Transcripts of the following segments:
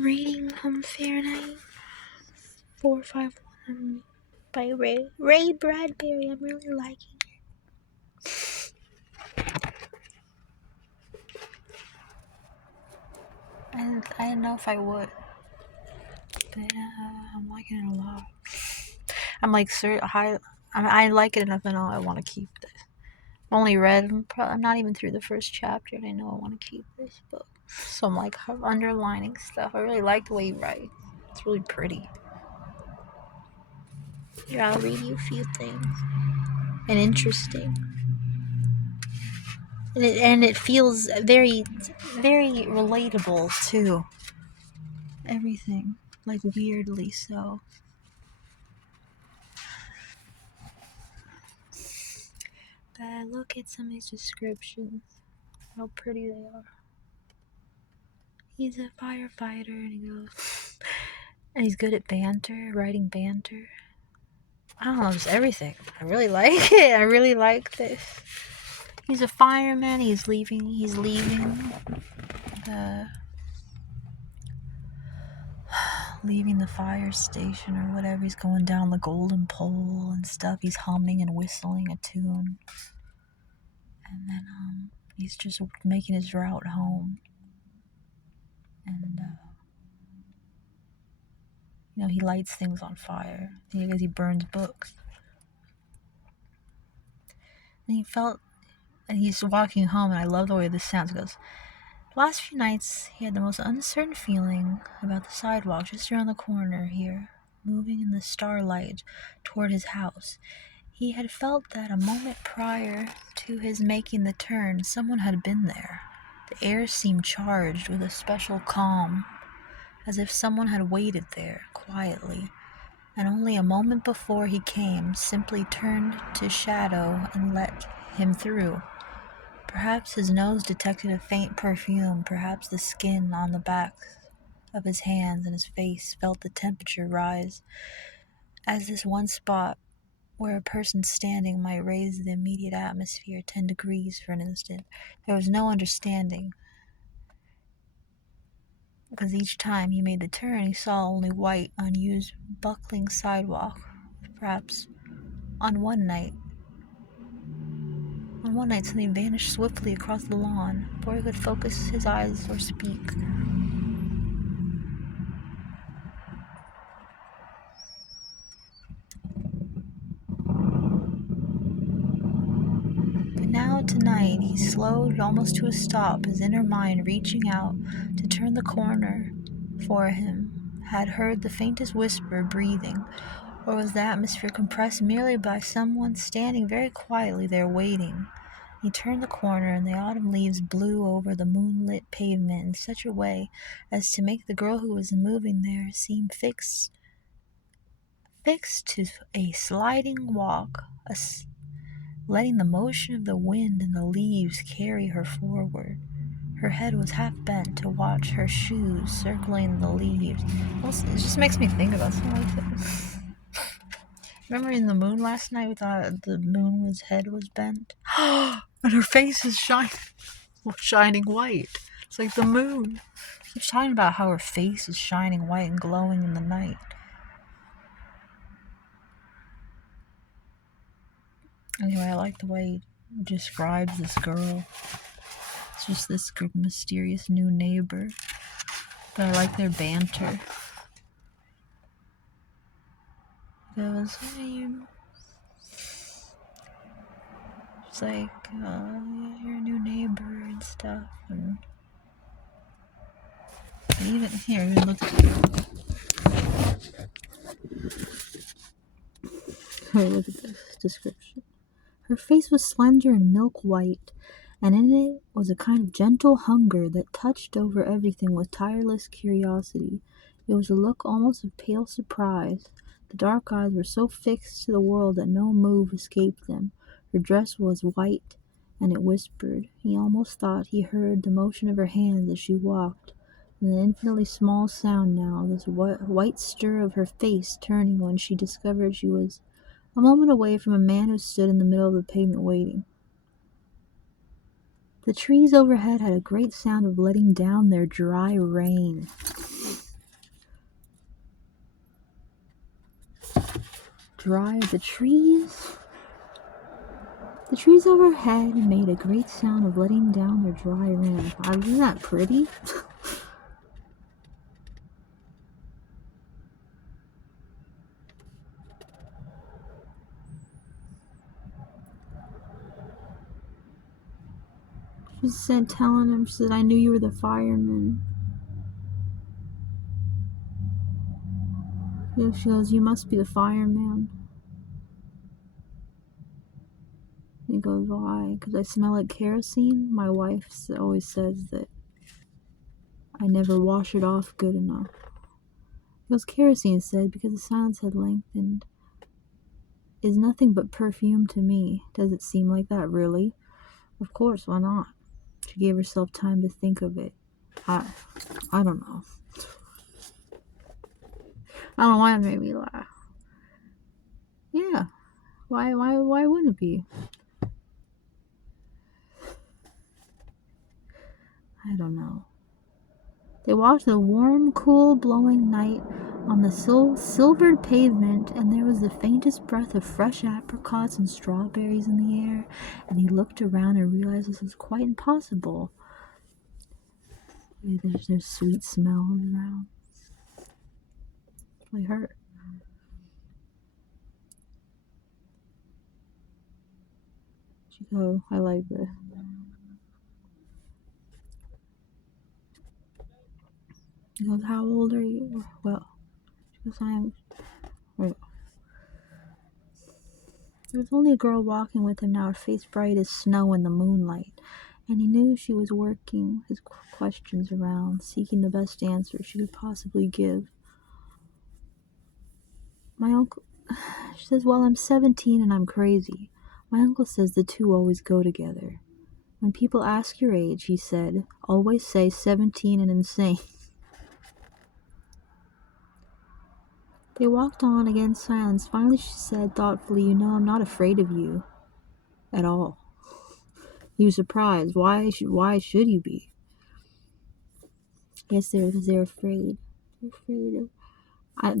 Rating Fahrenheit 451 by Ray Bradbury. I'm really liking it. I didn't know if I would, but I'm liking it a lot. I'm like, I like it enough to know I want to keep this. I've only read, I'm not even through the first chapter, and I know I want to keep this book. So I'm like underlining stuff. I really like the way you write. It's really pretty. Here, I'll read you a few things. And interesting. And it feels very, very relatable too. Everything. Like weirdly so. But look at some of these descriptions. How pretty they are. He's a firefighter and he goes... And he's good at banter, writing banter. I don't know, just everything. I really like it. I really like this. He's a fireman. He's leaving the fire station or whatever. He's going down the golden pole and stuff. He's humming and whistling a tune. And then he's just making his route home. And he lights things on fire because he burns books. And he's walking home, and I love the way this sounds. It goes, the last few nights, he had the most uncertain feeling about the sidewalk just around the corner here, moving in the starlight toward his house. He had felt that a moment prior to his making the turn, someone had been there. The air seemed charged with a special calm, as if someone had waited there, quietly, and only a moment before he came, simply turned to shadow and let him through. Perhaps his nose detected a faint perfume, perhaps the skin on the back of his hands and his face felt the temperature rise, as this one spot where a person standing might raise the immediate atmosphere 10 degrees for an instant. There was no understanding, because each time he made the turn, he saw only white, unused, buckling sidewalk. Perhaps on one night, something vanished swiftly across the lawn before he could focus his eyes or speak. But now, tonight, he slowed almost to a stop, his inner mind reaching out to turn the corner for him, had heard the faintest whisper breathing, or was the atmosphere compressed merely by someone standing very quietly there waiting? He turned the corner, and the autumn leaves blew over the moonlit pavement in such a way as to make the girl who was moving there seem fixed to a sliding walk, letting the motion of the wind and the leaves carry her forward. Her head was half bent to watch her shoes circling the leaves. It just makes me think about something like this. Remember in the moon last night we thought the moon's head was bent? And her face is shining white. It's like the moon. She keeps talking about how her face is shining white and glowing in the night. Anyway, I like the way he describes this girl. It's just this mysterious new neighbor. But I like their banter. Goes, hey, it's like, you're a new neighbor and stuff. And even here, even look at this description. Her face was slender and milk white, and in it was a kind of gentle hunger that touched over everything with tireless curiosity. It was a look almost of pale surprise. The dark eyes were so fixed to the world that no move escaped them. Her dress was white, and it whispered. He almost thought he heard the motion of her hands as she walked, and the infinitely small sound now, this white stir of her face turning when she discovered she was a moment away from a man who stood in the middle of the pavement waiting. The trees overhead had a great sound of letting down their dry rain. dry. The trees overhead made a great sound of letting down their dry rims. Isn't that pretty? She said, telling him, she said, I knew you were the fireman. She goes, you must be the fireman. He goes, why? Because I smell like kerosene. My wife always says that I never wash it off good enough. It was kerosene, said, because the silence had lengthened. Is nothing but perfume to me. Does it seem like that, really? Of course, why not? She gave herself time to think of it. I don't know. I don't know why it made me laugh. Yeah. Why wouldn't it be? I don't know. They walked the warm, cool, blowing night on the silvered pavement, and there was the faintest breath of fresh apricots and strawberries in the air, and he looked around and realized this was quite impossible. There's sweet smells around. Like her. She goes, I like this. He goes, how old are you? Well, she goes, There was only a girl walking with him now, her face bright as snow in the moonlight, and he knew she was working his questions around, seeking the best answer she could possibly give. My uncle, she says, well, I'm 17 and I'm crazy. My uncle says the two always go together. When people ask your age, he said, always say 17 and insane. They walked on again in silence. Finally she said thoughtfully, you know, I'm not afraid of you at all. He was surprised. Why should you be? Yes, they're afraid. They're afraid of...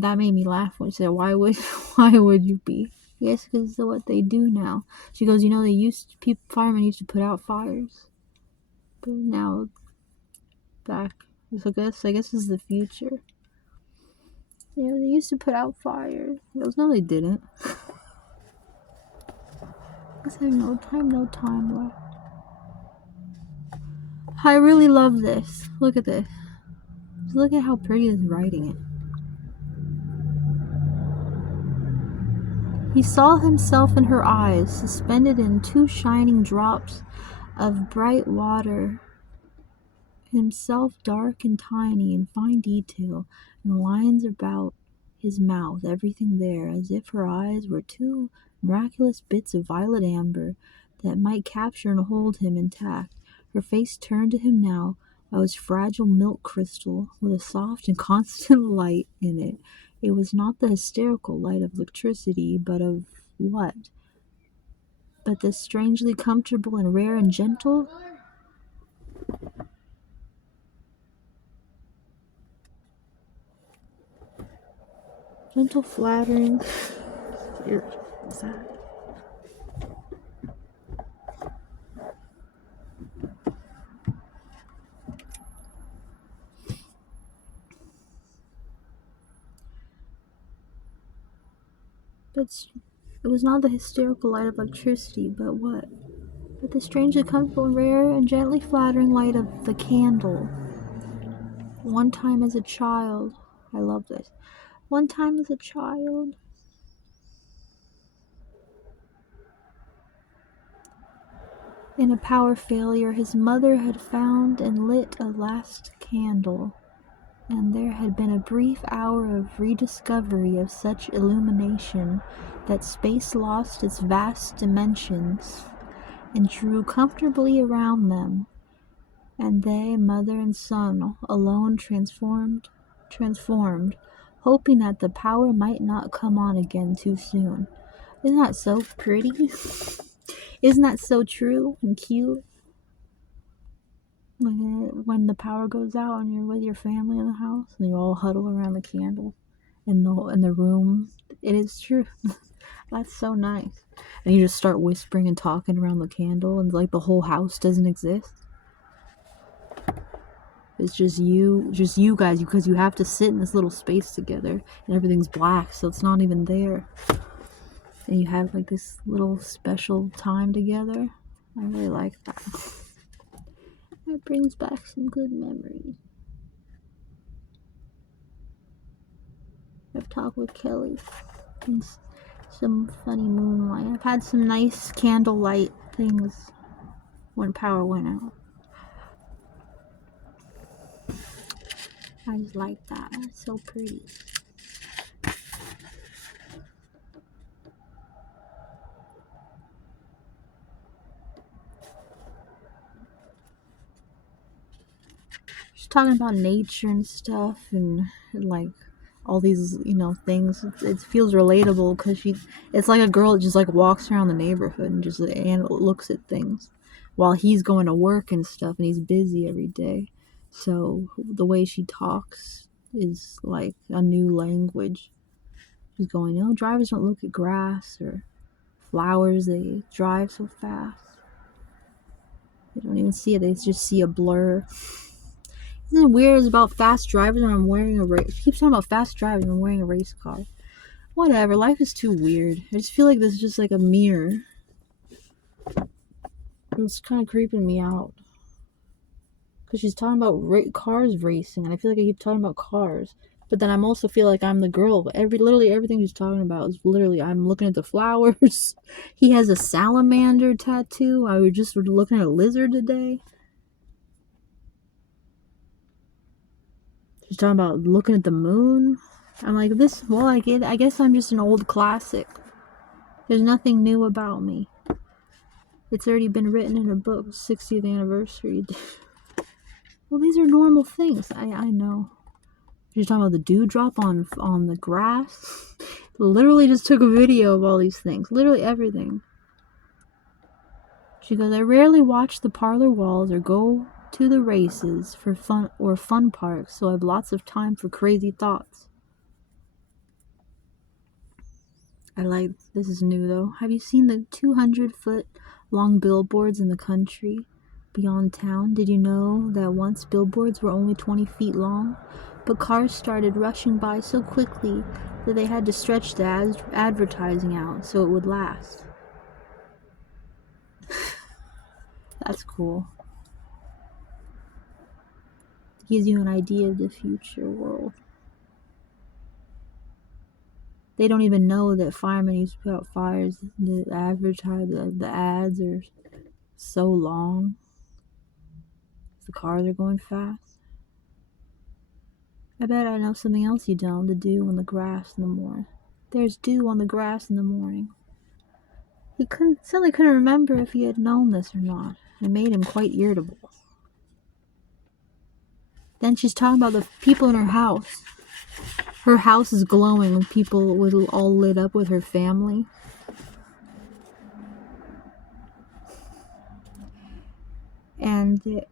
that made me laugh when she said, why would you be? Yes, because of what they do now. She goes, you know, firemen used to put out fires. But now, back, so I guess this is the future. Yeah, they used to put out fires. He goes, no, they didn't. I guess I have no time left. I really love this. Look at this. Just look at how pretty is writing it. He saw himself in her eyes, suspended in two shining drops of bright water, himself dark and tiny in fine detail, and lines about his mouth, everything there, as if her eyes were two miraculous bits of violet amber that might capture and hold him intact. Her face turned to him now, was fragile milk crystal with a soft and constant light in it. It was not the hysterical light of electricity, but of what? But this strangely comfortable and rare and gentle? Gentle flattering. What's that? But it was not the hysterical light of electricity, but what? But the strangely comfortable and rare and gently flattering light of the candle. One time as a child, I love this. One time as a child, in a power failure, his mother had found and lit a last candle, and there had been a brief hour of rediscovery of such illumination that space lost its vast dimensions and drew comfortably around them, and they, mother and son, alone transformed, hoping that the power might not come on again too soon. Isn't that so pretty? Isn't that so true and cute? When the power goes out and you're with your family in the house and you all huddle around the candle in the room. It is true. That's so nice. And you just start whispering and talking around the candle, and like the whole house doesn't exist. It's just you guys, because you have to sit in this little space together, and everything's black, so it's not even there. And you have like this little special time together. I really like that. It brings back some good memories. I've talked with Kelly and some funny moonlight. I've had some nice candlelight things when power went out. I just like that. It's so pretty. She's talking about nature and stuff, and like all these, things. It feels relatable because it's like a girl that just like walks around the neighborhood and just and looks at things while he's going to work and stuff, and he's busy every day. So the way she talks is like a new language. She's going, drivers don't look at grass or flowers, they drive so fast. They don't even see it, they just see a blur. Isn't it weird? It's about fast drivers and I'm wearing a race. She keeps talking about fast driving and I'm wearing a race car. Whatever, life is too weird. I just feel like this is just like a mirror. It's kind of creeping me out. Because she's talking about cars racing, and I feel like I keep talking about cars. But then I'm also feel like I'm the girl. Literally everything she's talking about is literally I'm looking at the flowers. He has a salamander tattoo. I was just looking at a lizard today. She's talking about looking at the moon. I'm like, I guess I'm just an old classic. There's nothing new about me. It's already been written in a book, 60th anniversary. Well, these are normal things. I know. She's talking about the dewdrop on the grass. Literally just took a video of all these things. Literally everything. She goes, I rarely watch the parlor walls or go to the races for fun parks, so I have lots of time for crazy thoughts. This is new though. Have you seen the 200-foot long billboards in the country beyond town? Did you know that once billboards were only 20 feet long? But cars started rushing by so quickly that they had to stretch the advertising out so it would last. That's cool. It gives you an idea of the future world. They don't even know that firemen used to put out fires. The ads are so long. The cars are going fast. I bet I know something else you don't. The dew on the grass in the morning. There's dew on the grass in the morning. He couldn't remember if he had known this or not. It made him quite irritable. Then she's talking about the people in her house. Her house is glowing with people all lit up with her family. And she's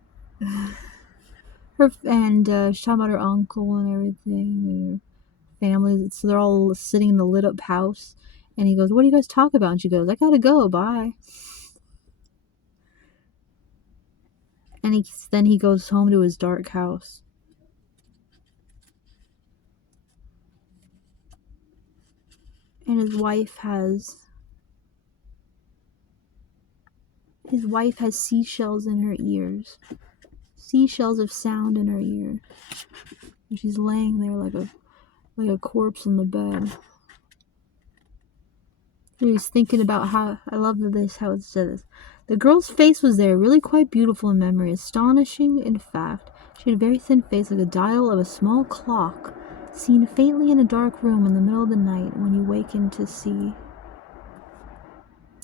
talking about her uncle and everything, and her family. So they're all sitting in the lit up house. And he goes, what do you guys talk about? And she goes, I gotta go, bye. And then he goes home to his dark house. And his wife has seashells in her ears. Seashells of sound in her ear. And she's laying there like a corpse in the bed. He was thinking about how it says. The girl's face was there, really quite beautiful in memory, astonishing in fact. She had a very thin face, like a dial of a small clock, seen faintly in a dark room in the middle of the night when you waken to see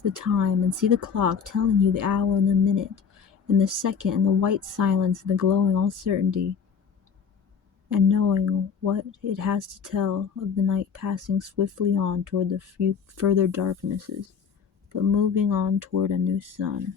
the time and see the clock telling you the hour and the minute and the second and the white silence and the glowing all certainty and knowing what it has to tell of the night passing swiftly on toward the further darknesses, but moving on toward a new sun.